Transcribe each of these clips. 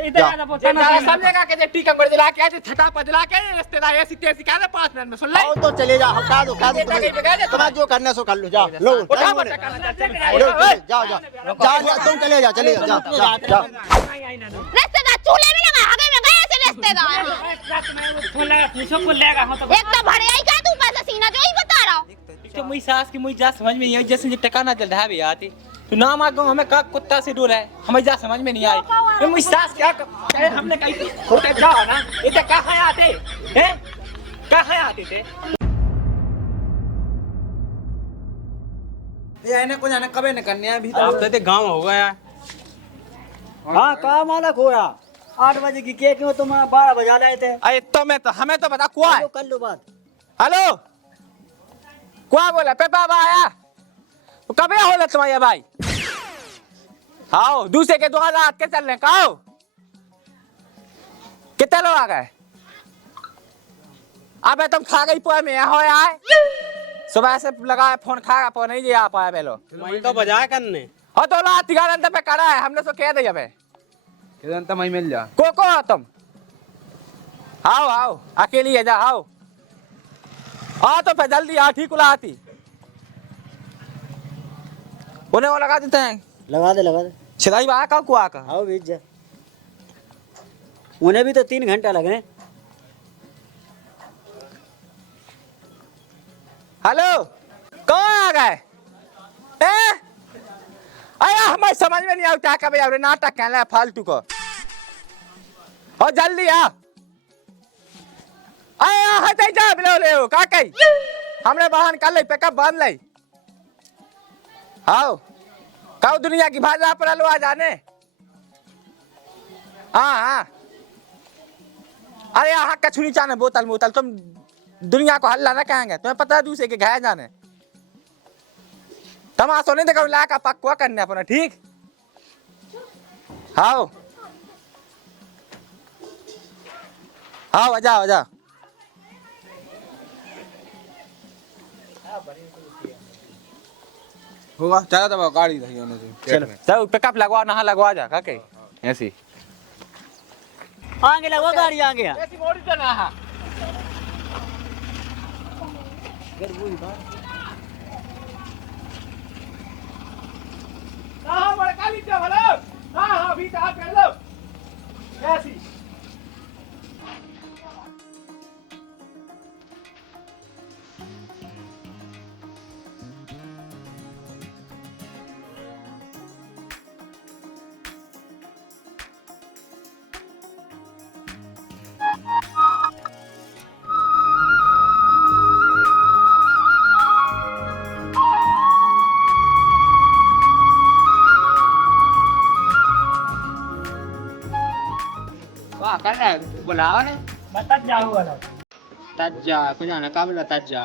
समझेगा कि टीका कर दिला के छटा पजला के रिश्तेदार ऐसी तेजी का 5 मिनट में सुन ले। तो चले जाओ, हटा दो तुम्हें जो करना सो कर लो। जाओ लो जाओ जाओ तुम चले जाओ जाओ। रिश्तेदार चूल्हे में लगा आगे में गए ऐसे रिश्तेदार एक तो भरे आई का तू पैसा सीना जो ही बता रहा तो मुई सास की मुई जा समझ में नहीं आई जैसे टका ना चल रहा है आती तो नाम आ हमें का कुत्ता से डोरा है हमें जा समझ में नहीं आई। तो मुई सास क्या हमने कहीं खोटे जाओ ना ये तो कहां आते हैं कहां आते थे ये इन्हें कुछ आने कबे न करने अभी तो आप तो गांव हो गया। हाँ कहाँ मालक होया 8 बजे की केक में तुम 12 बजा लाए थे। अरे तो मैं तो हमें तो बता कुआ है कर लो बात। हेलो कुआ बोला पे बाबा आया तो कबे होला तुम्हारे भाई आओ दूसरे के 2 रात के चल रहे कहो कितने लोग आ गए। अबे तुम खा गई पोए में हो यार सुबह से लगाया फोन खा पो नहीं जी आ पाया बेलो वही तो बजाए करने हो तो ला 3 घंटे पे करा है हमने सो कह दे अबे किधर तक मैं मिल जा को तुम आओ आओ अकेली है जा आओ आ तो फिर जल्दी आ ठीक उला आती उन्हें वो लगा देते हैं लगा दे छिदाई बा का कुआ का आओ बीच जा उन्हें भी तो 3 घंटा लगने। हेलो कौन आ गए अरे हमें समझ में नहीं आता क्या भाई नाटक कहना है फालतू को और जल्दी आ आया हटे जा बिलो ले का कही हमने वाहन कर ले पिकअप बांध ले आओ काउ दुनिया की भाषा पर लो आ जाने हाँ अरे यहाँ कछुनी चाने बोतल मोतल तुम दुनिया को हल्ला ना कहेंगे तुम्हें पता है दूसरे के घाय जाने तमाशा नहीं देखो ला का पक्का करने अपना ठीक आओ आओ आजा होगा चला दबा गाड़ी धई होने से चलो चलो पिकअप लगवा ना लगवा जा का के ऐसी आगे लगवा गाड़ी आ गया ऐसी मोड़ी तो ना हां बड़ा काली क्या भला हां भी आप कर लो ऐसी कर रहा है बुलाओ ने बता जाओ वाला तज जा कुछ ना का बोला तज जा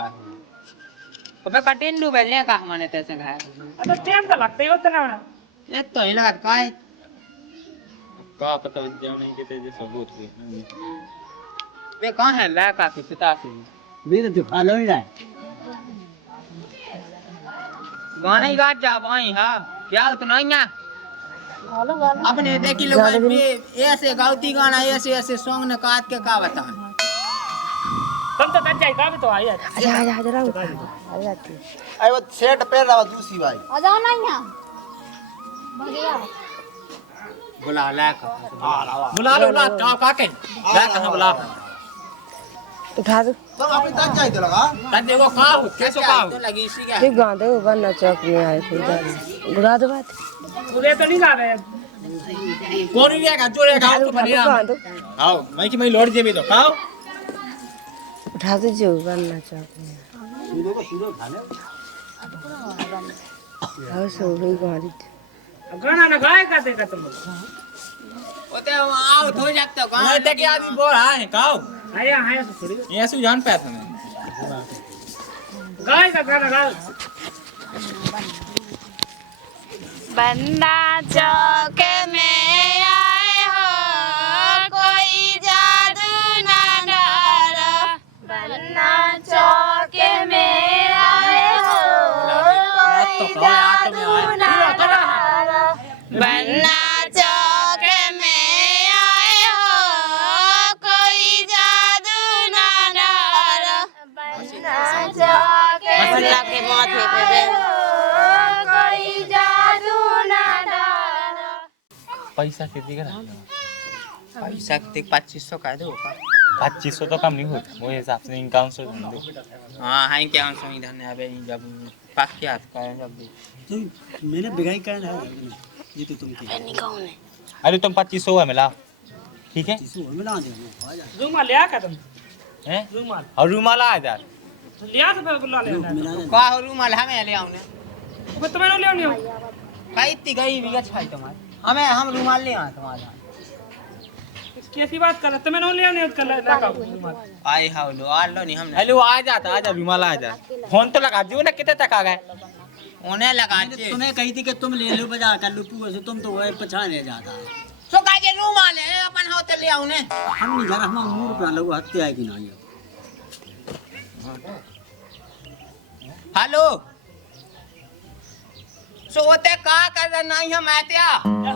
अबे कटिन डू बेलने का माने तैसे खाए अबे टाइम तो लगता ही होता ना ये तो ही लगा काय का पता जाओ नहीं के तेजे सबूत भी वे कहां है ला का की पिता से भी तो फॉलो ही रहा गाना ही गा जा भाई हां क्या तो नहीं ना अपने देखी लोग ऐसे गाउती गाना ऐसे सॉन्ग ने काट के का बता तुम तो तज जाई का भी तो आई है आजा जरा आ जाती अरे वो सेट पहन रहा दूसरी भाई आ जाओ ना यहाँ बढ़िया बुला ला का बुला लो ना का के ला कहां बुला उठा दो सब अपनी तक जाए तो लगा तज देखो का हो कैसे का हो तो लगी इसी का ठीक गांधे बनना चौक में आए थे गुड़ा दो बात पूरे तो नहीं ला रहे कौन लेगा जो लेगा तो बनिया आओ मैं कि मैं लौट जेबी तो खाओ उठा दो जो बनना चौक में सूर्य को सूर्य खाने आओ सो गई गाड़ी गाना ना गाए का देगा तुम ओते आओ धो जाते हो गाना ते के आदमी बोल हां खाओ आया आया थोड़ी ये सु जान पे तुम्हें गाए का गाना गा बंदा चौक में आए हो कोई जादू ना डालो बंदा चौक में आए हो कोई जादू ना डालो बंदा चौक में पैसा कितनी का पैसा कितने 2500 का दो 2500 तो कम नहीं होता वो हिसाब से इनकाउंट से दो। हाँ हाँ क्या संविधान है अबे जब पाक के हाथ का है जब तुम मैंने बिगाई का है ये तो तुम के अरे तुम 2500 है मिला ठीक है मिला दे रूमाल लिया का तुम हैं रूमाल और रुमाल आ जा लिया तो फिर बुला ले का हो रूमाल हमें ले आउने वो तुम्हें ले आने भाई इतनी गई भी अच्छा है तुम्हारी हमें हम रूमाल ले आए तुम्हारा कैसी बात कर रहा तुम्हें ले आने कर लगा रूमाल आई हाउ लो आ लो नहीं हमने हेलो आ जाता आ जा रुमाल आ जा फोन तो लगा दियो ना कितने तक आ गए उन्हें लगा के तुम्हें कही थी कि तुम ले लो बाजार कर लो पूरे से तुम तो वो पछाने जाता है तो का जे रूमाल है अपन हो तो ले आउने हम नहीं जा रहा हम मूड पर लगो हत्या है कि नहीं हेलो सोते का कर रहा नहीं हम आते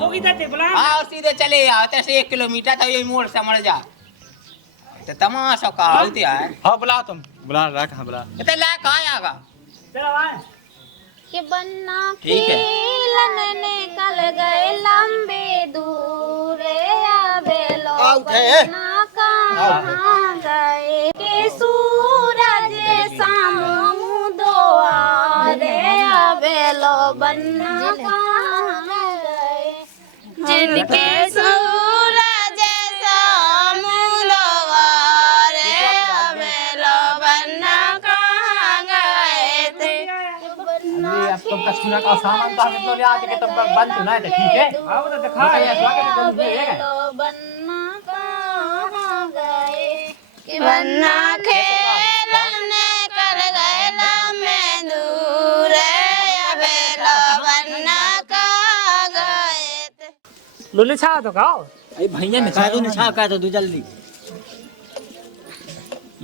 होगी तो बुला हाँ सीधे चले आओ तैसे 1 किलोमीटर था ये मोड़ से मर जा तो तमाशा का होती है हाँ बुलाओ तुम बुला रख हाँ बुला तो ला कहाँ आएगा चलो आए कि बन्ना ठीक है। खिलन निकल गए लंबे दूर आवे लो बन्ना कहाँ गए कि सूरज सामो रे आवे लो बन्ना कहाँ गए जिनके सूरज सामो रे आवे लो बन्ना कहाँ गए थे अब तुम कछुना का सामान तो हमें तो ले आते कि तुम बंद सुना है ठीक है आओ तो दिखा है बन्ना कहाँ गए कि बन्ना खेलने कर गए लम्बे दूर अबे लो बन्ना कहाँ गए थे लोले छा तो खाओ अरे भैया ने कहा तो निछा का तो तू जल्दी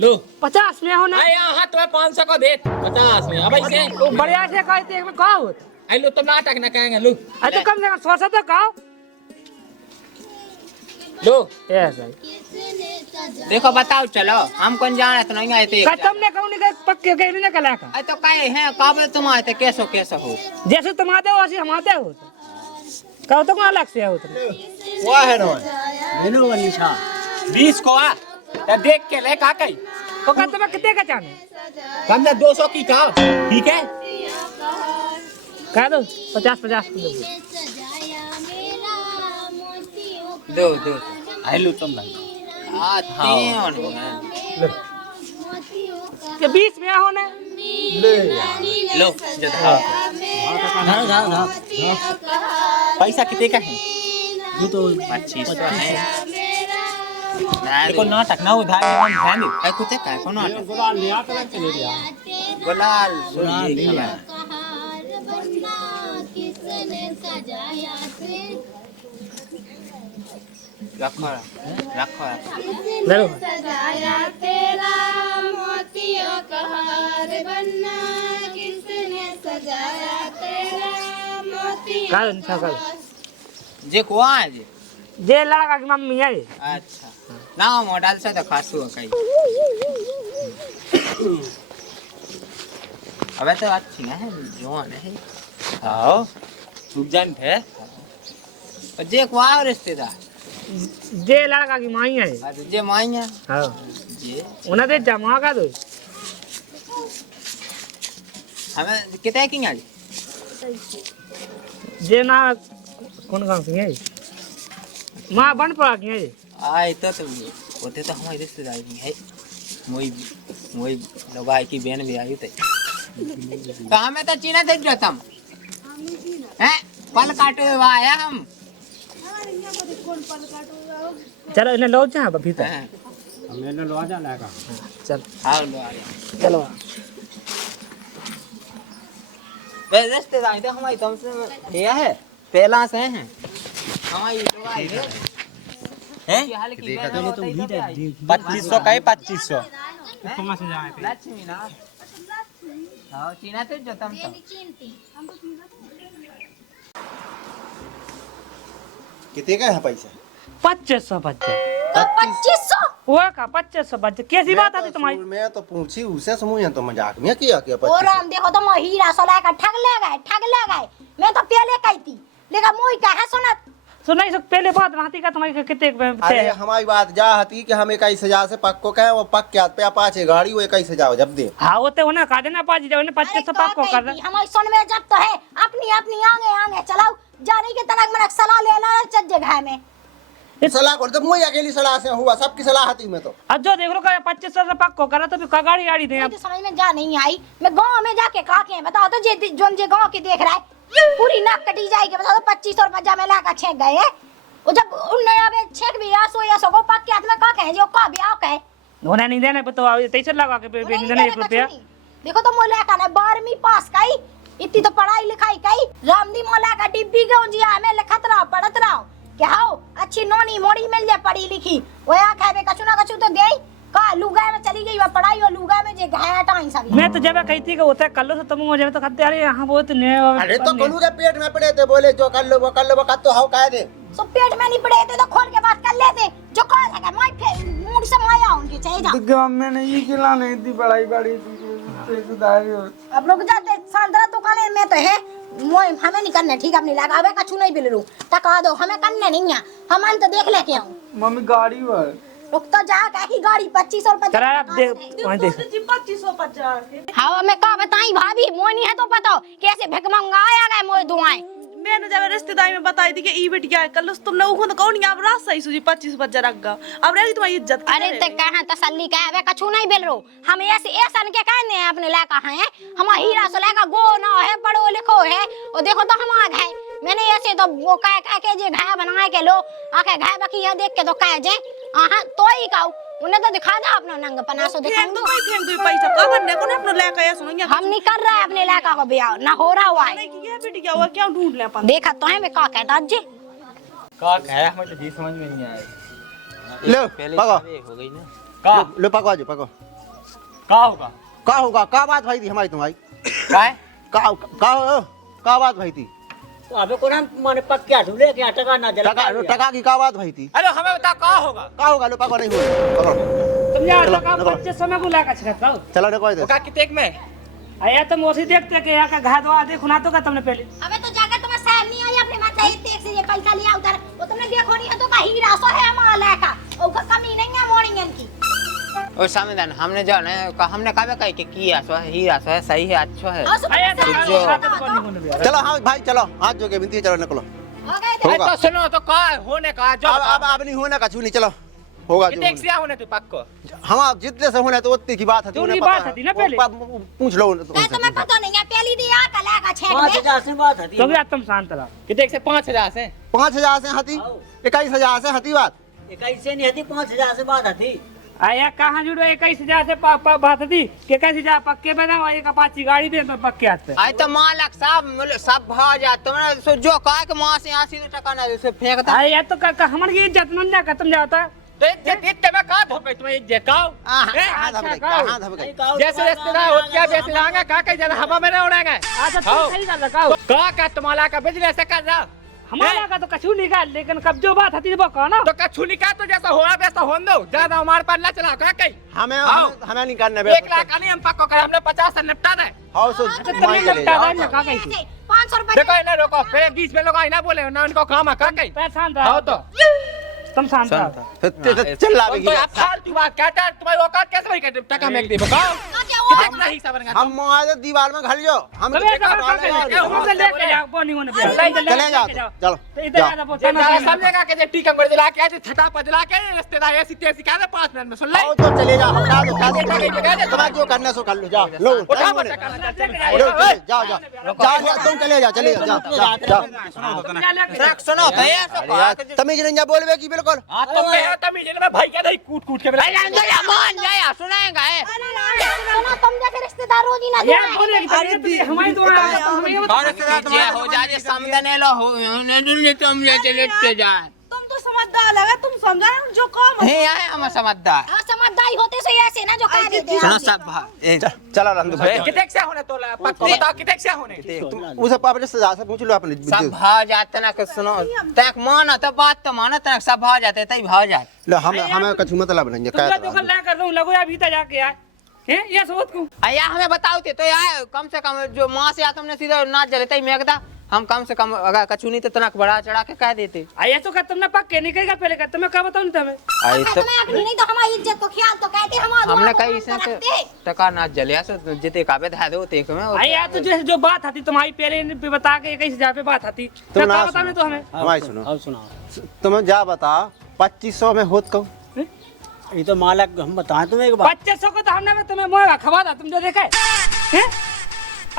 लो 50 में हो ना अरे यहाँ तुम्हें 500 का दे 50 में अब ऐसे तो बढ़िया से कहते हैं कहा होता आई लो तुम नाटक ना कहेंगे लो अरे तो कम से कम 100 तो कहो लो ऐसा देखो बताओ चलो हम कौन जाना तो नहीं आए थे तुमने कहूँ नहीं पक्के के नहीं कला का अरे तो कहे हैं काबल तुम आए थे कैसो हो जैसे तुम आते हो वैसे हम आते हो कहो तो कौन अलग से हो तुम वाह है ना मैंने वो निछा 20 को आ तो देख के ले का कही तो कल तुम्हें कितने का चाहने कम से 200 की का ठीक है कह दो 50 किलो दो आई लो तुम भाई के 20 में हो ना लो जो पैसा कितने का है ये तो 25 है देखो नाटक ना उधार ध्यान दे आई कुछ का कौन आता गुलाल लिया तो चले गया गुलाल रखो ले लो सजाया तेरा मोतियों का हार बन्ना किसने सजाया तेरा मोतियों कल अच्छा कल जे को आज जे लड़का की मम्मी है अच्छा ना मॉडल से तो खासू है कहीं अबे तो अच्छी ना है जवान है आओ रुक जान थे और जे को आओ रिश्तेदार जे लड़का की माई है अच्छा जे माइया हाँ जे उन्हें दे जमा का दो हमें कितने की आज जे ना कौन काम की है माँ बन पड़ा की है आए तो होते तो हमारे रिश्तेदार भी है मोई लोग आई की बहन भी आई थे तो हमें तो चीना देख जाता हम हैं पल काटे हुए आया हम चलो इन्हें लो जा भीतर हैं हमने लो आ जाना का चल हाँ लो आया चलो वे रिश्तेदार तो हमारी तुमसे ये है पहला से हैं हमारी लोग आई है हैं हाल की बहन होते ही तो आई 2500 का है 2500 कहाँ से जाए थे लक्ष्मी ना हाँ चीना तो जो तुम तो कितने का है पैसा 2500 बच्चे तो 2500 वो का 2500 बच्चे कैसी बात आती तुम्हारी मैं तो पूछी उसे समूह तो मजाक में किया क्या ओ राम देखो तो हीरा सोला का ठग ले गए मैं तो पहले कही थी लेकिन मुई का है सुना सुनाई सो पहले बात हाथी का तुम्हारी कितने अरे हमारी बात जा हती कि हम 21,000 से पक्को कहे वो पक के पे पाँच गाड़ी वो 21,000 जब दे। हाँ वो तो ना खा देना पाजी जब 2500 पाक को कर दे हमारी सुन में जब तो है अपनी अपनी आगे चलाओ जाने के तनक मनक सलाह ले ला चल जगह में सलाह कर तो मुझे अकेली सलाह से हुआ सबकी सलाह हती में तो अब जो देख लो का 2500 से पाक को करा तो फिर गाड़ी गाड़ी दे मुझे समझ में जा नहीं आई मैं गांव में जाके का के बताओ तो जे जोन जे गांव के देख रहा है पूरी नाक कटी जाएगी बताओ 2500 रुपया में लाका छेक गए वो जब उन नया छेक भी आसो या सो को पक के हाथ में का कहे जो का भी आ कहे होना नहीं देना तो तेईस लगा के नहीं देना 1 रुपया देखो तो मोला का ना 12वीं पास काई इतनी तो पढ़ाई लिखाई काई रामदी मोला का डिब्बी के उंजिया में लिखत रहा पढ़त रहा क्या हो अच्छी नोनी मोड़ी मिल जाए पढ़ी लिखी वो आ खावे कछु ना कछु तो दे का लुगा में चली गई वो पढ़ाई और लुगा में जे घाया टाई सब मैं तो जब कहती कि होता है कल से तुम मुझे तो कहते अरे यहां बहुत ने अरे तो कलू के पेट में पड़े थे बोले जो कर लो वो का तो हाउ कह दे सो पेट में नहीं पड़े थे तो खोल के बात कर लेते जो कह लगा मैं मूड से माया उनके चाहिए जा तो मैंने ये खिला नहीं थी बड़ाई बड़ी अब लोग जाते सांद्रा दुकान में तो है मोय हमें नहीं करना ठीक अपनी लगा अबे कछु नहीं बिल रू तका दो हमें करने नहीं है हम अंत देख लेके आऊं मम्मी गाड़ी पर रुक तो जा का की गाड़ी 2500 रुपए चला आप देख वहां देख 2550 हां मैं का बताई भाभी मोनी है तो बताओ कैसे भिख मंगाया गए मोय दुआएं मैंने जब रिश्तेदारी में बताई थी कि ई बेटी क्या कल तुमने उखन कौन अब रात सही सुजी 25 रख गा अब रहेगी तुम्हारी इज्जत अरे ते कहां तसल्ली का है कछु नहीं बेल रो हम ऐसा के कहने हैं अपने लाका है हम हीरा से लाका गो ना है पढ़ो लिखो है और देखो तो हम आ गए मैंने ऐसे तो वो कह के जे घाय बनाए के लो आके घाय बाकी यहां देख के तो कह जे हां तो ही काऊ उन्हें तो दिखा दो अपना नंग पनासो दिखा दो फेंक दो पैसा का करने को अपना लाका या सुनो हम नहीं कर रहे अपने लाका को ब्याह ना हो रहा हुआ है नहीं ये बेटी क्या हुआ क्या ढूंढ ले अपन देखा तो है मैं का कहता जी का है हमें तो जी समझ में नहीं आया लो पको हो गई ना का लो पको आज पको का होगा का बात भाई थी हमारी तुम्हारी का है का बात भाई थी तो अबे को ना माने पक क्या झूले क्या टका ना जला टका की का बात भाई थी अरे हमें बता का होगा लो पको नहीं हुआ तुम जा लगा 2500 में बुला का छकता हो चलो देखो इधर का कितने में आया तो मोसी देखते के यहां का घा दो आधे खुना तो का तुमने पहले अबे तो जाकर तुम्हें साहब नहीं आई अपने माता एक टैक्सी से पैसा लिया उधर वो तुमने देखो नहीं है तो का हीरा सो है हमारा लाका और का कमी नहीं है मोड़ियन की और सामने हमने जो है हमने कहा कह के किया सो है हीरा सो है सही है अच्छा है आया तो चलो हाँ भाई चलो हाथ जो के बिनती चलो निकलो अरे तो सुनो तो का होने का जो अब नहीं होने का नहीं चलो होगा जो कितने से होने तू पक्को हम आप जितने से होने तो उतनी की बात है जो की बात थी ना पहले पूछ लो तुम्हें पता नहीं है पहली दी आ कला का छेड़ 5,000 से बात है तो भी तुम शांत रहो कितने से 5,000 से 5,000 से हती 21,000 से हती बात 21 से नहीं हती 5,000 से बात हती आया कहां जुड़ो 21,000 से बात थी कि कैसे जा पक्के बना एक अपाची गाड़ी दे तो पक्के हाथ पे आई तो मालक सब भा जा तुमने जो कहा कि मां से 80 टका ना से फेंक दे आया तो का हमारी इज्जत न जा खत्म जाता तो इतने में का धोके तुम्हें जे काओ कहां धब गई जैसे रिश्तेदार हो क्या जैसे लांगा का कह जाना हवा में ना उड़ेगा अच्छा तुम सही कर रखा का तुम्हारा का बिजनेस कर रहा हमारा का तो कछु निकाल लेकिन कब जो बात थी वो कहो ना तो कछु निकाल तो जैसा हो वैसा होन दो ज्यादा हमारे पर ना चला का कहीं हमें नहीं करने 1 लाख का नहीं हम पक्को कर हमने 50 से निपटा दे हां सो तुमने निपटा दे ना का कही 500 रुपए देखो ना रोको फिर बीच में लोग ना बोले ना उनको काम है का कहीं पैसा आओ तो तुम शांत रहो चल लागे तो आप फालतू बात कहता है तुम्हारी औकात कैसे भाई कहते टका में दे बताओ कितना हिस्सा बनेगा हम मोबाइल दीवार में घल जाओ हम लेके जाओ पानी होने पे चले जाओ चलो तो इधर आ जाओ ज्यादा समझेगा कि जे टीका कर दिला के ऐसे छटा पर दिला के रिश्तेदार ऐसी तेजी कह दे 5 मिनट में सुन ले आओ तो चले जाओ हटा दो तुम्हारा जो करना सो कर लो जाओ लो उठा मत जाओ तुम चले जाओ सुनो भैया तमीज नहीं बोलवे की बिल्कुल हां तुम तमीज में भाई क्या नहीं कूट के मान जाया सुनाएगा सुनो तुम जैसे रिश्तेदार रोज ही ना ये बोले कि हमारी दुआ हमें हो जाए समझने लो हो तुम चले जाए तुम तो समझदार लगा तुम समझा जो काम हे आए हम समझदार हां समझदारी होते से ऐसे ना जो कह देते सुनो सब चला रंदू भाई कितने से होने तो पक्को बताओ कितने से होने उसे पापा से से पूछ लो अपने सब भा जाते ना कि सुनो तक माना तो बात तो माना तक सब भा जाते तई भा जाए लो हमें कछु मतलब नहीं तुम तो ला कर दूं लगो अभी तक जाके यार हैं ये सोच को आया हमें बताओ तो यार कम से कम जो मां से तुमने सीधा नाच जले तई मेगदा हम कम से कम अगर कछु नहीं तो तना बड़ा चढ़ा के कह देते। ये तो कर तुमने पक्के नहीं करेगा पहले कर तुम्हें क्या बताऊं तुम्हें। आई तो तुम्हें अपनी नहीं तो हमारी इज्जत को ख्याल तो कहते हमारा हमने कही इसे टका ना जलिया से जिते काबे धा दो ते में। यार तो जो बात आती तुम्हारी पहले बता के 21,000 पे बात आती तुम तो ना क्या बताने तो हमें। हमारी सुनो, अब सुनाओ। तुम जा बता 2500 में होत कहो। ये तो मालक हम बताएं तुम्हें एक बात। 2500 को तो हमने तुम्हें मोह खवा था तुम जो देखा है।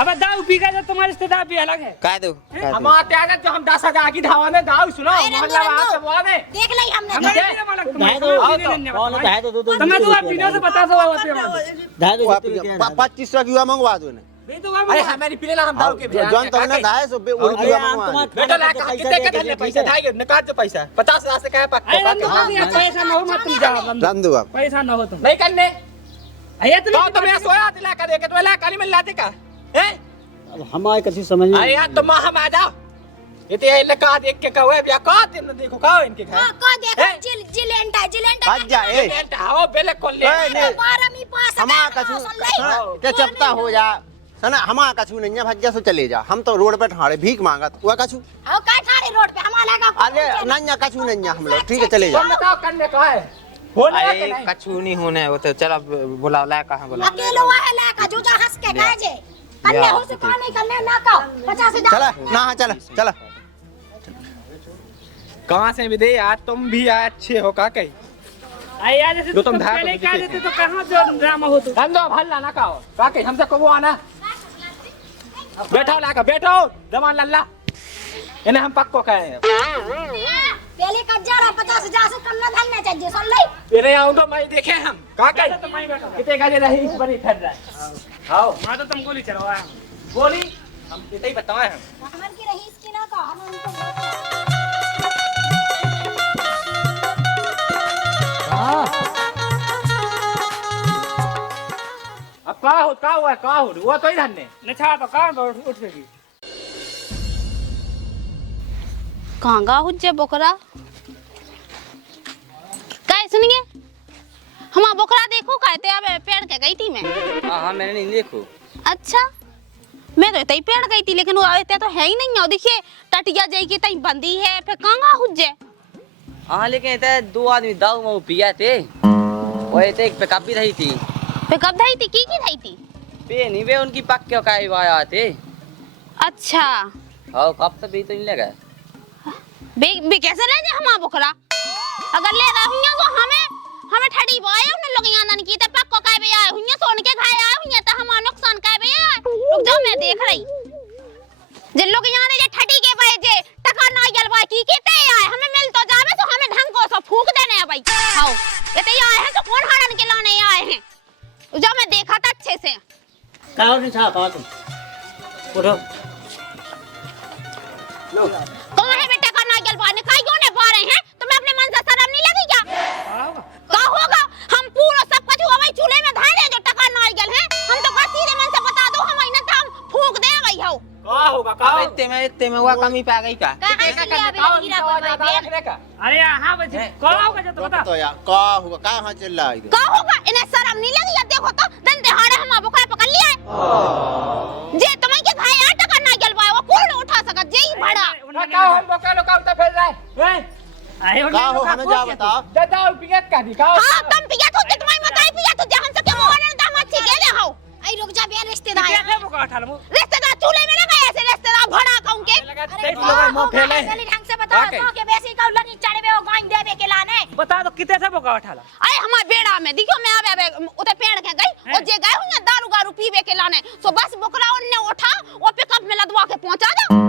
अब दाऊ पी का तुम्हारे रिश्तेदार भी अलग है। कह दो हम आते आ जो हम 10,000 की धावा में दाऊ सुनो मोहल्ला वहां से बोला में देख ली हमने हम दे मालक ढाई दो कौन ढाई दो दो तुम्हें तो पीने से बता दो होते हैं। ढाई दो 2500 की हुआ मंगवा दो ने। अरे हमें नहीं पीले ना हम दाऊ के जॉन तुमने 250 रुपया मंगवा। बेटा ला कितने के धन्य पैसा ढाई निकाल दो पैसा 50,000 से कहे अरे पैसा न हो मत तुम जाओ रंदू अब पैसा न हो तुम नहीं करने ये तो मैं सोया दिला कर दे के तो ला काली में लाते का हैं। अब हमारे किसी समझ अरे यार तुम हम आ जाओ ये तो लगा देख के कहो बिया का दिन देखो का इनके घर हां को देखो जिलेंटा हट जा ए आओ पहले खोल ले बारमी पास हमा कछु के चपता हो जा सना हमा कछु नहीं भज्जा सो चले जा। हम तो रोड पे ठाड़े भीख मांगत हुआ कछु आओ का ठाड़े रोड पे हमारा का अरे नन्या कछु नहीं हम लोग ठीक है चले जा। तुम का करने का है होने के अरे नहीं कछु नहीं होने वो तो चलो बुलाओ ला कहां बुलाओ अकेलो है ला का जो हंस के कहे जे कन्ने हो से का नहीं करने ना का 50,000 चला ना चला चला कहां से भी दे यार तुम भी अच्छे हो का कहीं अरे यार जैसे जो तुम तुम धार पहले को कह देते देते तो कहां जो ड्रामा हो तो धंधो भल्ला ना काओ का कहीं हमसे को आना बैठो लाका बैठो जमान लल्ला इन्हें हम पक्को कहे हैं पहले का जा रहा 50,000 से कम ना धरना चाहिए सुन ले तेरे आऊंगा मैं देखे हम का कहीं तो मैं बैठा कितने का रही इस बड़ी ठहर रहा है आओ मैं तो तुम गोली चलवाया गोली हम कितने ही बताए हम हमन की रही इसकी ना का हम उनको अब का हुआ वो तो ही धन्ने नछा तो कहां उठ गई कहाँ गा हुज्जे बोकरा काय सुनिए हमारा बोकरा देखो कहते अब पेड़ के गई थी मैं। हां मैंने नहीं देखो। अच्छा मैं तो तई पेड़ गई थी लेकिन वो आते तो है ही नहीं है। देखिए टटिया जाई के तई बंदी है फिर कहाँ गा हुज्जे। हाँ लेकिन इतने दो आदमी दाऊ में पिया थे वो इतने एक पिकअप भी रही थी फिर कब धाई थी की धाई थी पे नहीं वे उनकी पक क्यों का आया थे। अच्छा हाँ कब तक भी तो नहीं लगा बे कैसे ले जाए हमारा बोकरा अगर ले रहा हुई तो हमें ठड़ी बोए उन लोग यहाँ नहीं की ते पक्को काय बे आए हुई सोन के खाए आए हुई तो हमारा नुकसान काय बे आए रुक जाओ मैं देख रही जिन लोग यहाँ जे ठड़ी के भाई जे टका ना गलवा की कहते आए हमें मिल तो जावे तो हमें ढंग को सब फूक देने भाई आओ ये तो आए हैं तो कौन हारन के लाने आए हैं जो मैं देखा था अच्छे से क्या नहीं था कहाँ तुम उठो लो कौन है बेटा का ना गलवा ने काई क्यों ने पा रहे हैं तुम्हें अपने मन से शर्म नहीं लगी क्या का होगा हम पूरा सब कुछ हवाई चूल्हे में धारे जो टका ना गल है हम तो का सीधे मन से बता दो हम इन्हें तो हम फूक दे गई हो का होगा का इतने में हुआ कमी पे आ गई का कहां से ले आवे हीरा पर भाई का अरे हां बच्चे कौन होगा जो तो बता तो यार का होगा का हां चल रहा है का होगा इन्हें शर्म नहीं लगी देखो तो दन दहाड़े हम बोकरा पकड़ लिया है जे तुम्हें के खाए आ टका ना गलवा वो कौन उठा सकत जे ही बड़ा का हम बोका लोग काम तो फिर रहे हैं का हो हमें जा बताओ दादा पियत का दिखाओ हां तुम पिया तो तुम्हारी मताई पिया तो जे हमसे क्यों होने दाम अच्छे के ले हो आई रुक जा बे रिश्तेदार कैसे बोका उठा लो रिश्तेदार चूल्हे में लगा ऐसे रिश्तेदार भड़ा कहूं के अरे मुंह फैले चली ढंग से बता तो के बेसी का लनी चढ़े में वो गाइन देवे के लाने बता दो कितने से बोका उठा ला अरे हमारे बेड़ा में देखो मैं आवे उते पेड़ के गई और जे गए हुए दारू गारू पीवे के लाने तो बस बोकरा उनने उठा वो पिकअप में लदवा के पहुंचा दो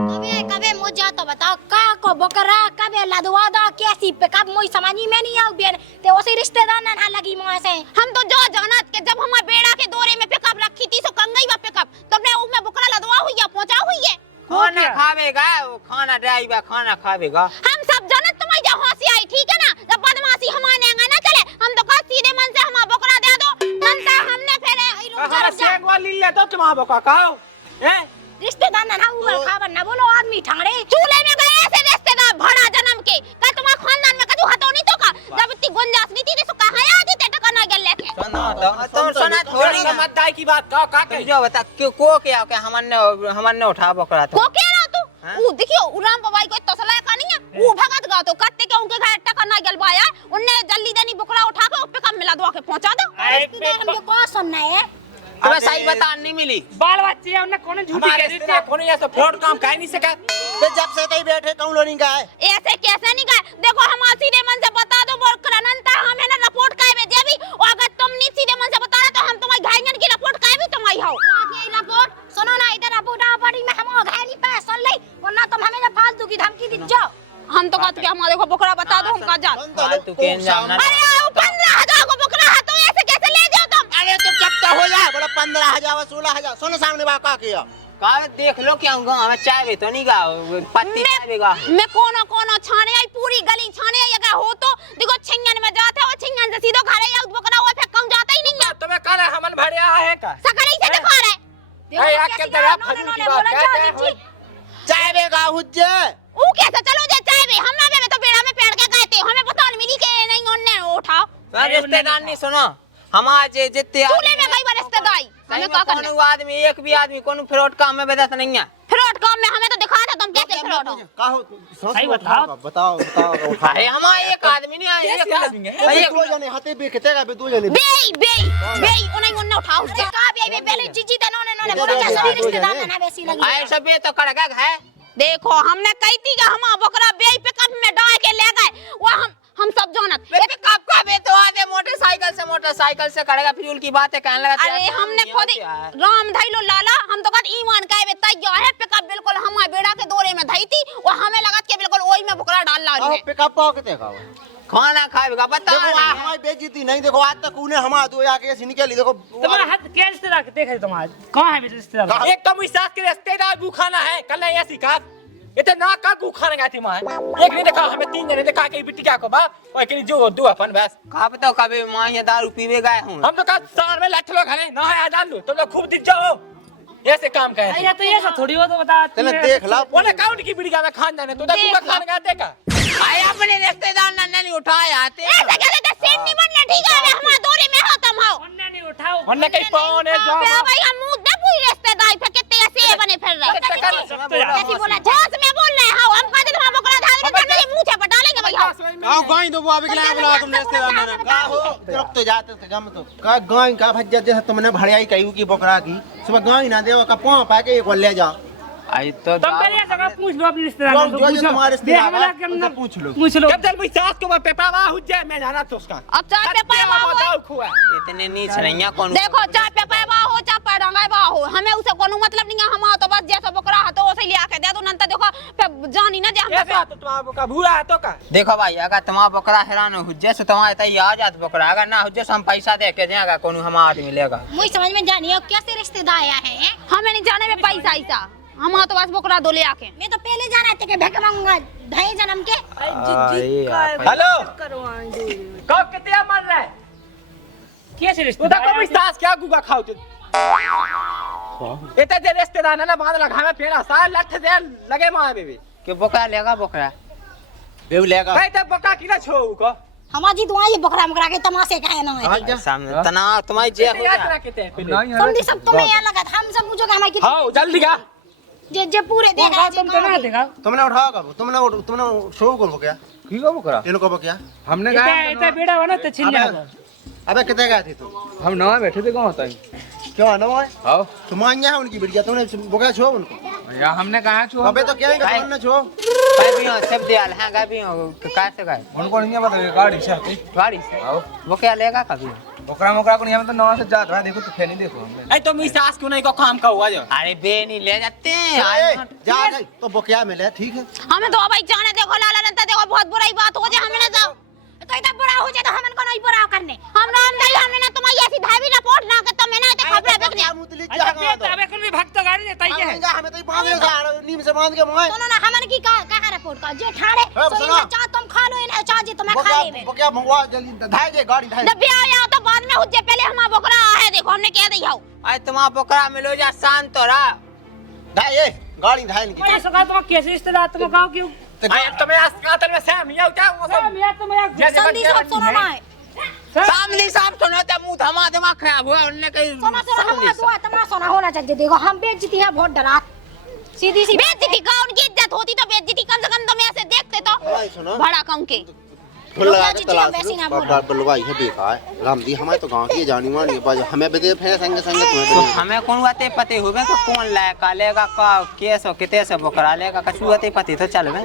कबे मुझे तो बताओ का को बकरा कबे लदवा दा कैसी पिकअप मोई समझ में नहीं आउ बेन ते ओसी रिश्तेदार ना लगी मोए से हम तो जो जानत के जब हमारे बेड़ा के दोरे में पिकअप रखी थी सो कंगई वा पिकअप तो अपने उसमें बोकरा लदवा हुई है पहुंचा हुई है खाना खावेगा वो खाना ड्राइवर खाना खावेगा हम सब जानत तुम्हारी जो हंसी आई ठीक है ना जब बदमाशी हमारे आंगा ना चले हम तो का सीधे मन से हमारा बोकरा दे दो मनता हमने फिर हमारा सेग वाली ले तो तुम्हारा बोका खाओ हैं रिश्तेदार ना ऊपर खाबर ना बोलो आदमी ठाड़े चूल्हे में गए ऐसे रिश्तेदार भड़ा जन्म के का तुम्हारे खानदान में कछु हतो नहीं तो का जब इतनी गुंजाइश नहीं थी तो कहां आ जाते टका ना गल लेके सुना थोड़ी मत दाई की बात का जो बता क्यों को क्या के हमने उठा पकड़ा था को कह रहा तू ऊ देखियो उ राम बाबा को तो सलाह का नहीं है ऊ भगत गा तो कत्ते के उनके घर टका ना गलवाया उनने जल्दी देनी बकरा उठा के उस पे कम मिला दवा के पहुंचा दो हमको कौन सुनना है तुम्हें सही बता नहीं मिली बाल बच्चे हैं उन्हें कौन झूठी कह दी थी कौन ऐसा फ्रॉड काम कर नहीं सका तो जब से कहीं बैठे कौन लो नहीं गए ऐसे कैसे नहीं गए देखो हम सीधे मन से बता दो बोल करनता हमें ना रिपोर्ट काहे भेजे भी और अगर तुम नहीं सीधे मन से बता रहे तो हम तुम्हारी घायन की रिपोर्ट काहे भी तुम्हारी हो ये रिपोर्ट सुनो ना इधर रिपोर्ट आ पड़ी मैं हम घाय नहीं पाए सुन ले वरना तुम हमें ना फालतू की धमकी दी जाओ हम तो कहते हम देखो बकरा बता दो हमका जा फालतू के जाना अरे 15,000 को बकरा है तो ऐसे कैसे ले जाओ तुम अरे तो कब तक हो जाए बड़ा 15,000 16,000 सुनो सामने बात का किया का देख लो क्या गाँव में चाय भी तो नहीं गा पत्ती चाय भी गा मैं कोनो छाने आई पूरी गली छाने आई अगर हो तो देखो छिंगन में जाते हो छिंगन से सीधो घर आई बकरा हुआ फिर कम जाता ही नहीं है तुम्हें कल हमन भड़िया है का सकल ही से दिखा रहे ए आके तेरा फजूल की बात कहते हैं चाय बेगा हुज्जे ऊ कैसे चलो जे चाय बे हम ना बे तो बेड़ा में पेड़ के गए थे हमें पता नहीं मिली के नहीं उन्ने उठाओ रिश्तेदार नहीं सुनो हमारे जितने चूल्हे में गई रिश्तेदारी हमें का करना आदमी एक भी आदमी कोनो फ्रॉड काम में बेदत नहीं है फ्रॉड काम में हमें तो दिखा था तुम कैसे फ्रॉड हो का हो सही बताओ अरे हमारा एक आदमी नहीं है एक आदमी है एक दो जने हाथे भी कितेगा बे दो जने बे उन्हें उठाओ का बे पहले जीजी तनो ने बोला कैसे रिश्तेदार ना बेसी लगी आए सब ये तो कड़का है देखो हमने कही थी कि हम बकरा बे पिकअप में डाल के ले गए वो हम सब जानत पिकअप का बे तो आधे मोटरसाइकिल से कड़ेगा फिजूल की बातें कहने लगा अरे हमने खुद राम धैलो लाला हम तो कहते ईमान का बे तैयार है पिकअप बिल्कुल हमारे बेड़ा के दौरे में धई थी और हमें लगा के बिल्कुल ओई में बकरा डाल ला रही है पिकअप पाओ किते का खाना खाएगा बता देखो हमारी बेइज्जती नहीं देखो आज तक उन्हें हमारा दो आके ऐसे निकली देखो तुम्हारा हाथ क्या रिश्तेदार देखे तुम आज कहां है मेरे रिश्तेदार एक तो मुझ सास के रिश्तेदार गुखाना है कल नहीं ऐसी का इतना ना का गुखाना गया थी मां एक नहीं देखा हमें तीन जने देखा के बिटिया को बा और के जो दो अपन बस का बताओ कभी मां ये दारू पीवे गए हूं हम तो का सार में लठ लोग है ना है डाल लो तुम लोग खूब दिख जाओ ऐसे काम करे अरे तो ये सब थोड़ी हो तो बता चलो देख ला बोले काउंट की बिटिया में खान जाने तो दा खान गया देखा आए अपने रिश्तेदार नहीं उठाए आते ऐसे कहते थे सेम नहीं बनना ठीक है हमारे दौरे में हो तुम हो उन्ने नहीं उठाओ उन्ने कहीं पौने जाओ भाई हम मुंह दे पूरी रिश्तेदार फिर कितने ऐसे बने फिर रहे कैसी बोला जोश में बोल रहे हो हम कहते तुम्हारा बकरा धार के मेरे मुंह से पटा लेंगे भैया आओ गाय दो अभी के बुला तुम रिश्तेदार ने का हो रुक तो जाते थे गम तो का गाय का भज्जा जैसे तुमने भड़ियाई कही की बकरा की सुबह गाय ना देवा का पांव पाके एक ले जा आई तो तुम पहले जगह पूछ लो अपने रिश्तेदार को जो तुम्हारे रिश्तेदार पूछ पूछ लो पूछ लो जब चल भाई सास को पेपा वा हो जाए मैं जाना तो उसका अब चाय पे पावा बताओ खुआ इतने नीच नहीं है कौन देखो चाय पे पावा हो चाय पे रंगावा हो हमें उसे कोनो मतलब नहीं है हम तो बस जैसा बकरा है तो उसे ले आके दे दो नंतर देखो फिर जानी ना जे हम ऐसा तो तुम्हारा का भूरा है तो का देखो भाई अगर तुम्हारा बकरा हैरान हो जैसे तुम्हारे तय आ जात बकरा अगर ना हो जैसे हम पैसा दे के देगा कोनो हमारा आदमी लेगा मुझे समझ में जानी कैसे रिश्तेदार आया है हमें नहीं जाने में पैसा ऐसा हम तो बस बकरा दो ले आके मैं तो पहले जाना था कि भैक मंगा ढाई जन्म के हेलो कब कितने मर रहा है कैसे उधर रिश्तेदार को भाई सास क्या गुगा खाओ तू इतने जे रिश्तेदार ना बांध लगा हमें पेड़ा साल लठ दे लगे मां बेबी के बकरा लेगा बकरा बेव लेगा भाई तब बका की ना छो को हमारी जी दुआ ये बकरा मकरा के तमाशे का है ना है सामने तनाव तुम्हारी जे हो याद रखे थे समझी सब तुम्हें यहाँ लगा था हम सब पूछोगे हमारे हां जल्दी का जे पूरे देख रहे तुम तो ना देखा तुमने उठाओ कब तुमने शो को क्या की को बकरा इनको क्या हमने इतना बेड़ा बना तो छिन जाएगा अबे कितने गए थे तुम हम नवा बैठे थे कहां तक क्यों ना है आओ तुम आया है उनकी बिटिया तुमने बोका छो उनको या हमने कहा छो अबे तो क्या है तुमने छो भाई भी हो सब दियाल हां गा भी हो कैसे गए उनको नहीं पता गाड़ी से आती गाड़ी से आओ वो क्या लेगा कभी ओकरा को नहीं हम तो नवा से जात रहा देखो तो फेनी देखो हमने ए तो मी सास क्यों नहीं को काम का हुआ जो अरे बे नहीं ले जाते हैं जा गई तो बोकिया मिले ठीक है हमें तो भाई जाने देखो लाला नंतर देखो बहुत बुरी बात हो जाए हमें ना जाओ तो इतना बड़ा हो जाए तो हमन को नहीं बड़ा करने हम राम नहीं हमने ना तुम्हारी ऐसी धावी रिपोर्ट ना के तुम ना ते खबर बेच दिया मुतली अच्छा जा फिर अबे कौन भी भक्त गाड़ी देता ही है हमें तो बांध के नीम से बांध के मोए सुनो ना हमन की कहां रिपोर्ट का जे ठाड़े तो इनका चाह तुम खा लो इन्हें चाह जे तुम खा ले बोकिया मंगवा जल्दी धाय जे गाड़ी धाय जब भी आया तो बाद में हुज्जे पहले हमारा बकरा है देखो हमने क्या दिया हो आज तुम्हारा बकरा मिलो जा शांत तो रहा धाय ये गाड़ी धाय इनकी मैं सका तुम कैसे रिश्तेदार तुम कहो क्यों आई अब तो मैं आस्कातर में सैम या क्या वो सब मैं तुम यार जैसे जल्दी सब सुनो ना सामने साहब सुनो तो मुंह थमा दिमाग खराब हुआ उनने कहीं सुनो हमारा दुआ तमाशा ना होना चाहिए देखो हम बेइज्जती है बहुत डरा सीधी सी बेइज्जती का उनकी इज्जत होती तो बेइज्जती कम से कम तुम ऐसे देखते तो भाई सुनो बड़ा कम के फुल लगा के जी, तलाश वैसी ना लो बोलो। बलवाई है बेकार रामदी हमारे तो गांव की जानी मानी बाज हमें बदे फिर संग संग तो तुम्हें हमें कौन बातें पते हुए कि कौन लायका लेगा का केस हो किते से बकरा लेगा कछु बातें पते तो चल में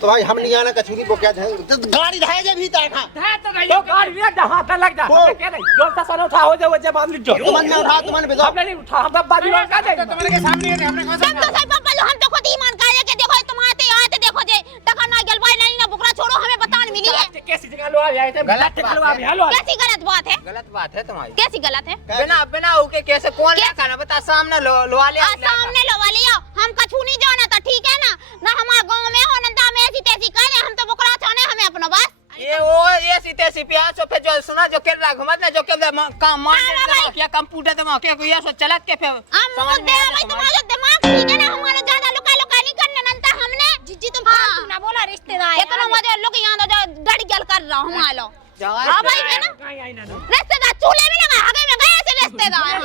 तो भाई हम नहीं आना कचूरी को क्या तो गाड़ी धाए जे भी ताका तो गाड़ी लग जा हाथ लग जा हमें क्या नहीं जो सा सर उठा हो जाए जब हम जो तुम ने उठा तुम ने बेदो हमने नहीं उठा हम तब बाजी लगा दे तुम्हारे के सामने है हमने कौन सब तो सही पापा लो हम तो खुद ईमान का के देखो तुम आते देखो जे टका ना गल भाई नहीं ना बुकरा छोड़ो हमें बतान मिली है कैसी जगह लो आए थे गलत लो आए हेलो कैसी गलत बात है गलत बात है तुम्हारी कैसी गलत है बिना बिना उके कैसे कौन लेगा ना बता सामने लो वाले सामने लो वाले आओ हम कछु नहीं जाना था ठीक है ना हमारे गांव में हो नंदा में ऐसी तैसी करे हम तो बुकरा चाहने हमें अपना बस ये वो ये सीते सी प्यास तो फिर जो सुना जो कर रहा घुमत ना जो कर काम मान दे क्या कंप्यूटर तो क्या कोई ऐसा चलत के फिर हम दे भाई तुम्हारा दिमाग ठीक है ना हमारा ज्यादा लुका लुका नहीं करना नंदा हमने जीजी तुम फालतू ना बोला रिश्तेदार इतना मजे लोग यहां तो गाड़ी गल कर रहा हूं हालो हां भाई है ना रिश्तेदार चूल्हे में लगा आगे में गए ऐसे रिश्तेदार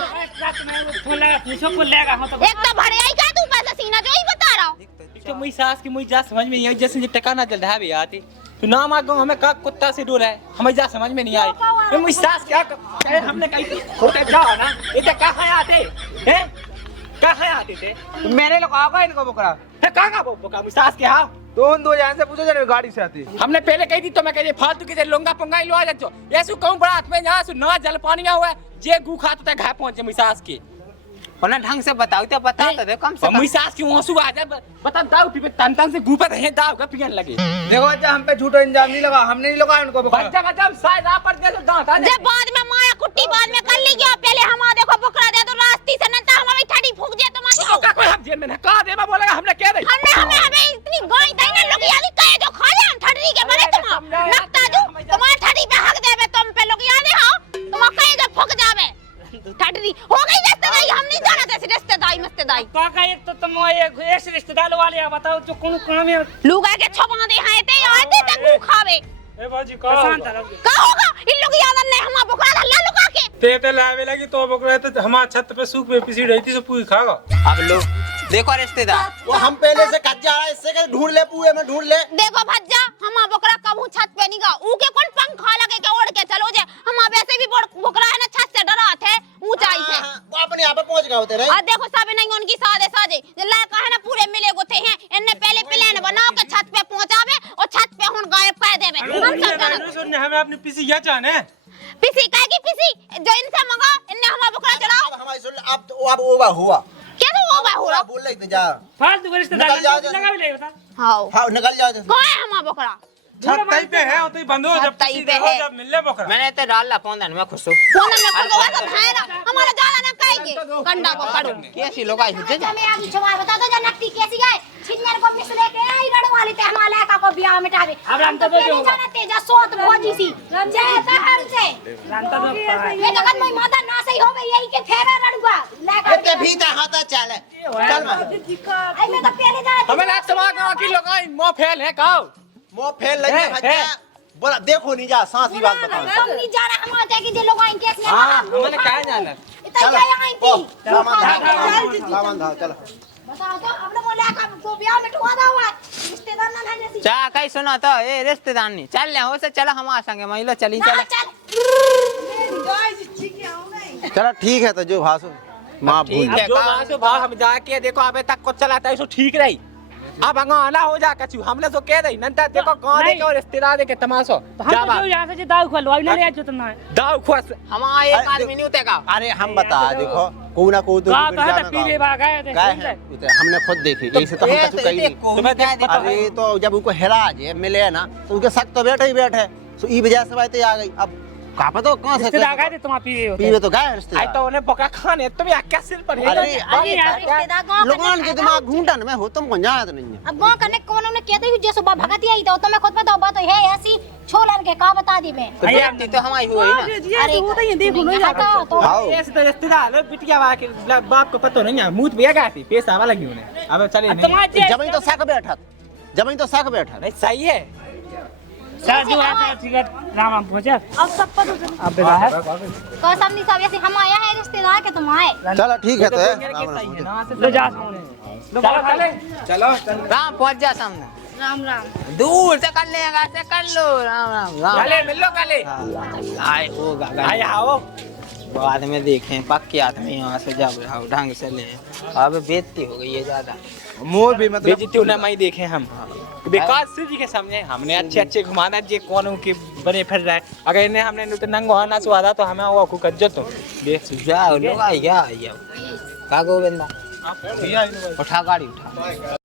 एक तो भड़े आई का तू पैसा सीना जो ही बता रहा हूं तो मुई सास की मुई जा समझ में नहीं आई जैसे टका ना जल धावे आती तो नाम आ गाँव हमें का कुत्ता से डोरा है हमें जा समझ में नहीं आई मुई सास क्या हमने कही खोटे जाओ ना ये तो कहाँ आते हैं कहाँ आते थे मेरे लोग आगा इनको बकरा कहाँ बोका मुई सास के हाँ तो उन दो जान से पूछो जरा गाड़ी से आती हमने पहले कही थी तो मैं कही फालतू की लोंगा पंगा लो आ जाओ ऐसे कहूँ बड़ा हाथ में जहाँ ना जल पानी हुआ है जे गू खाता था घर पहुंचे मुई सास के वरना ढंग से बताओ तो बता तो दे कम से कम मुई सास की आंसू आ जाए बता दाऊ पीपे तन तन से गूपत है दाऊ का पियन लगे देखो अच्छा हम पे झूठा इंजाम नहीं लगा हमने नहीं लगाया उनको बच्चा बच्चा शायद आ पड़ गया तो दांत आ जब बाद में माया कुट्टी बाद में कर ली गया पहले हम देखो बुकरा दे तो रास्ती से नंता हमारी ठड़ी फूक दे तुम्हारी का कोई हम जेल में ना का दे मैं बोलेगा हमने कह रही हमें इतनी गाय तई ना लोग याद कहे जो खा ले हम ठड़ी के बने तुम लगता जो तुम्हारी ठड़ी पे हक देवे तुम पे लोग याद है तुम कहे जो फूक जावे ठड़ी हो गई रिश्तेदारी हम नहीं जाना थे रिश्तेदारी मस्तेदारी काका एक तो तुम एक ऐसे रिश्तेदार वाले बताओ जो कौन काम है लुगा के छपा दे हां ते आते तक खावे ए बाजी का का होगा इन लोग याद नहीं हम बुकरा हल्ला लुका के ते लावे लगी तो बकरा तो हमारे छत पे सूख पे पिसी रही थी सब पूरी खागा अब लो देखो रिश्तेदार वो हम पहले से कट जा रहा है इससे ढूंढ ले पूए में ढूंढ ले देखो भज्जा हम बकरा कबू छत पे नहीं गा ऊके कौन पंखा लगे के ओढ़ के चलो जे हम वैसे भी बकरा है ना छत से डरा थे ऊंचाई से वो अपने यहाँ पर पहुंच गए होते और देखो सब नहीं उनकी सादे साजे ला कहा ना पूरे मिले गोते हैं इनने पहले प्लान बनाओ के छत पे पहुंचावे और छत पे हुन गायब कर देवे हम सब जानते हमें अपनी पिसी क्या चाहने पिसी काहे की पिसी जो इनसे मंगा इनने हम बकरा चलाओ अब हमारी सुन अब ओवा हुआ क्या तो वो बा हुआ बोल रही जा फालतू रिश्तेदार लगा भी ले बता हां हाँ निकल जाओ कौन है हम बकरा छत तई पे है तो बंद हो जब छत पे है जब मिल ले बकरा मैंने तो डाल ला फोन में खुश हूं फोन में पकड़वा तो खाए ना हमारा ज्यादा ना कहेंगे कंडा को काटो कैसी लोग आई हुज्जे मैं आगे छवा बता दो जनकती कैसी गए छिन्नर को मिस लेके आई रड़वाली ते हमारे का को ब्याह मिटावे अब हम तो जो जानते जा सोत भोजी सी जय तहर से जानता तो ये जगत में माता ना सही हो गई यही के फेरे रड़ुआ लेकर इतने भीतर हाथा चल चल मैं आई मैं तो पहले जा हमें ना समाज में वकील लोग मो फेल है काओ मुंह फेल लगे भज्जा बोला देखो नहीं जा सांस ही बात बता तुम नहीं जाना हम आते कि जे लोग आई केस में हां हमने कहा जाना इतना क्या आई थी सामान धाओ चल बताओ तो अब लोग बोले का को ब्याह मिटवा दो रिश्तेदार ना है जैसी चा कई सुना तो ए रिश्तेदार नहीं चल ले हो से चलो हमारे संगे महिला चली चल चलो ठीक है तो जो भाषो मां भूल ठीक है जो वहां से बाहर हम जाके देखो अबे तक को चलाता है सो ठीक रही अब अंगो आना हो जा कछु हमने तो कह रही नंता देखो कौन है और रिश्तेदार देखे तमाशो हम तो यहां से दाऊ खलो अभी ले जो तुम दाऊ खुश हमारा एक आदमी नहीं उठेगा अरे हम बता देखो कोई ना कोई तो पीले बाग आए थे हमने खुद देखी यही से तो हम कछु कही नहीं अरे तो जब उनको हेरा जे मिले ना तो उनके सक तो बैठे ही बैठे तो ई वजह से बातें आ गई अब का पता कहां से रिश्तेदार गए थे तुम पीले होते पीवे तो गए आई रिश्तेदार तो उन्हें पका खाने तुम क्या सिर पर है अरे रिश्तेदार गांव लोगों के दिमाग घूंटन में हो तुमको जानत नहीं है अब गांव कने कौन ने कहते ही जैसे भगत आई तो मैं खुद पता बात है ऐसी छोलन के का बता दी मैं तो बेटी तो हमारी हुई ना अरे वो तो ये देखो ना हटाओ तो आओ ऐसे तो रिश्तेदार बिटिया वाला बाप को पता नहीं है मुंह पे गया थी पैसा वाला क्यों ने अब चले नहीं जमीन तो सक बैठा जमीन तो सक बैठा नहीं सही है साजू आते ठीक है राम पहुंचा अब सब पता चल अब बाहर तो सब नहीं सब ऐसे हम आया है रिश्तेदार के तुम आए चलो ठीक है तो ले जा चलो राम पहुंच जा सामने राम राम दूर से कर लेगा से कर लो राम राम राम काले मिल लो काले आए होगा आए आओ बाद में देखें पक्के आदमी यहाँ से जब आओ ढंग से ले अब बेइज्जती हो गई है ज्यादा मोर भी मतलब बेइज्जती होना नहीं देखे हम विकास सिंह जी के सामने हमने अच्छे अच्छे घुमाना जे कौन के बने फिर रहा है अगर इन्हें हमने नंगो आना सुहादा तो हमें वो को कज्जत तो देख जाओ लोग आई क्या का गोविंदा उठा गाड़ी उठा